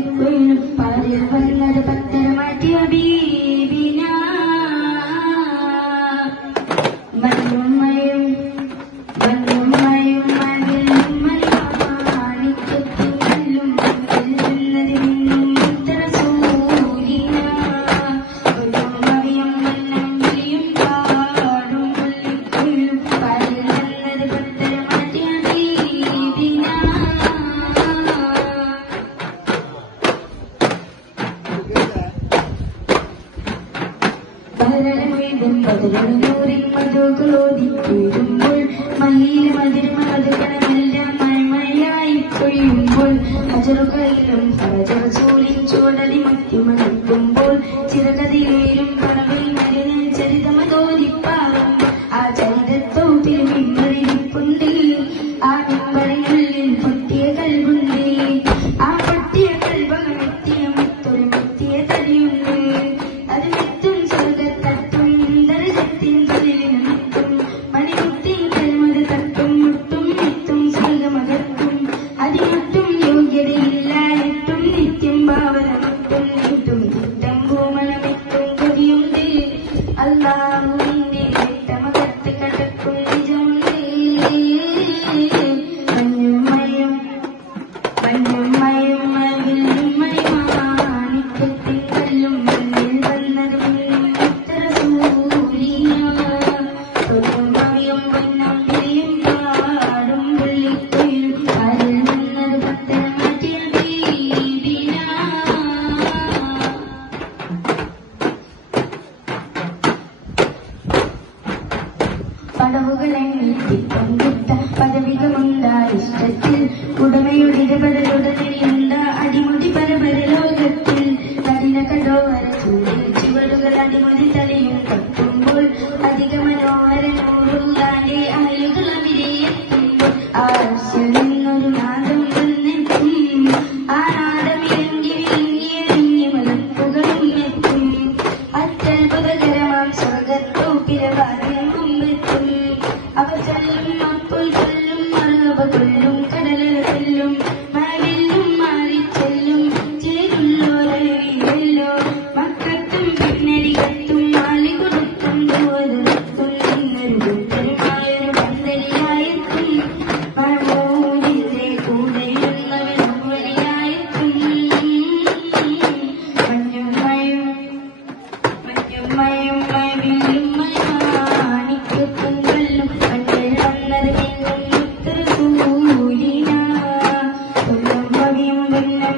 മുള്ളിക്കൊയിലും പാതിൽ വന്നത് പത്തരമാറ്റിയ ബീബിന മഞ്ഞുമ്മയും മഞ്ഞുമ്മയും മതിലും മണിമാണിക്കത്തും കല്ലും കല്ലുന്നത് നിന്നും ഉത്തര സൂര്യന മറിയം മന്നം വിളിയും പാടും മുള്ളിക്കൊയിലും പാതിൽ വന്നത് പത്തരമാറ്റിയ ബീബിന ബദലൂരിൽ മധുകളോടിക്കുമ്പോൾ മഹിയിൽ മതിരുമ മധുകണമെല്ലാം മഴമഴയായി പൊഴിയുമ്പോൾ ഹജറുകയിലും ഹജറസൂലിൻ ചുവടലി മറ്റുമണിക്കുമ്പോൾ ചിറകതിയിലും പറവിൽ മരുന്ന് ചരിതമതോരിപ്പാറും ആ ചരിതത്തോപ്പിൽ മിമ്പറിരിപ്പുണ്ട് ആ മിമ്പറിനുള്ളിൽ പൊട്ടിയ കൽവുണ്ട് ആ പൊട്ടിയ കൽവകമെത്തിയ മുത്തൊരു മെത്തിയ തടിയുണ്ട് അത് മെത്തും സ്വർഗത്തട്ടും ദർശത്തിൻ തൊഴിലിന് മെത്തും മണിമുത്തിൻ കൽമത് തട്ടും മുട്ടും മെത്തും സ്വർഗമകത്തും അതിമൊട്ടും യോഗ്യതയില്ലായിട്ടും നിത്യം ഭാവന മട്ടും കിട്ടും കിട്ടം ഭൂമണമെത്തും കൊതിയുണ്ട് അല്ലാഹുവിന്റെ വെട്ടമകത്ത് കടക്കും നിജമുണ്ട് മഞ്ഞുമയും മഞ്ഞുമയും മതിലും മണിമാണിക്കത്തിൻ കല്ലും മണ്ണിൽ വന്നത് മുന്നും ഉത്തര സൂര്യന തൊട്ടും കവിയും വന്നം വിളിയും പാടും പുള്ളിക്കൊയിലും പാലിൽ വന്നത് പത്തരമാറ്റിയ ബീബിന പടവുകളെ നീട്ടിക്കൊണ്ടിട്ട പദവികളുണ്ട ഇഷ്ടത്തിൽ ഉടമയുടെ ഇടപെടലുടനെയുണ്ട അടിമുടി പരപര ലോകത്തിൽ കഠിന കഠോര ചൂടിൽ ചുവടുകൾ അടിമുടി തലയും തട്ടുമ്പോൾ അധിക മനോഹര നൂറുള്ളാന്റെ അമലുകൾ അവിടെ എത്തുമ്പോൾ ആവശ്യമെന്നൊരു നാദം വന്നെത്തും ആ നാദം ഇറങ്ങി വിളങ്ങിയിറങ്ങി മലപ്പുകളും എത്തും അത്യത്ഭുതകരമാം സ്വർഗത്തോപ്പിരവാദ്യം മുമ്പെത്തും അവ ചൊല്ലും അപ്പോൾ കൊല്ലും മറവ കൊല്ലും കടലല കൊല്ലും മഴവില്ലും മാറിച്ചെല്ലും ചേരുള്ളോരല്ലോ മക്കത്തും പിന്നരികത്തും മാലി കൊടുത്തും ദോരത്തും നിന്നൊരു ദുഃഖരുമായൊരു പന്തലിയായെത്തും മഴമൂടിന്റെ കൂടെയുള്ളവരും വഴിയായെത്തും മഞ്ഞുമയും മഞ്ഞുമയും മഴവില്ലും മണിമാണിക്കത്തും കല്ലും മണ്ണിൽ വന്നത് നിന്നും ഉത്തര സൂര്യന തൊല്ലും കവിയും വെണ്ണം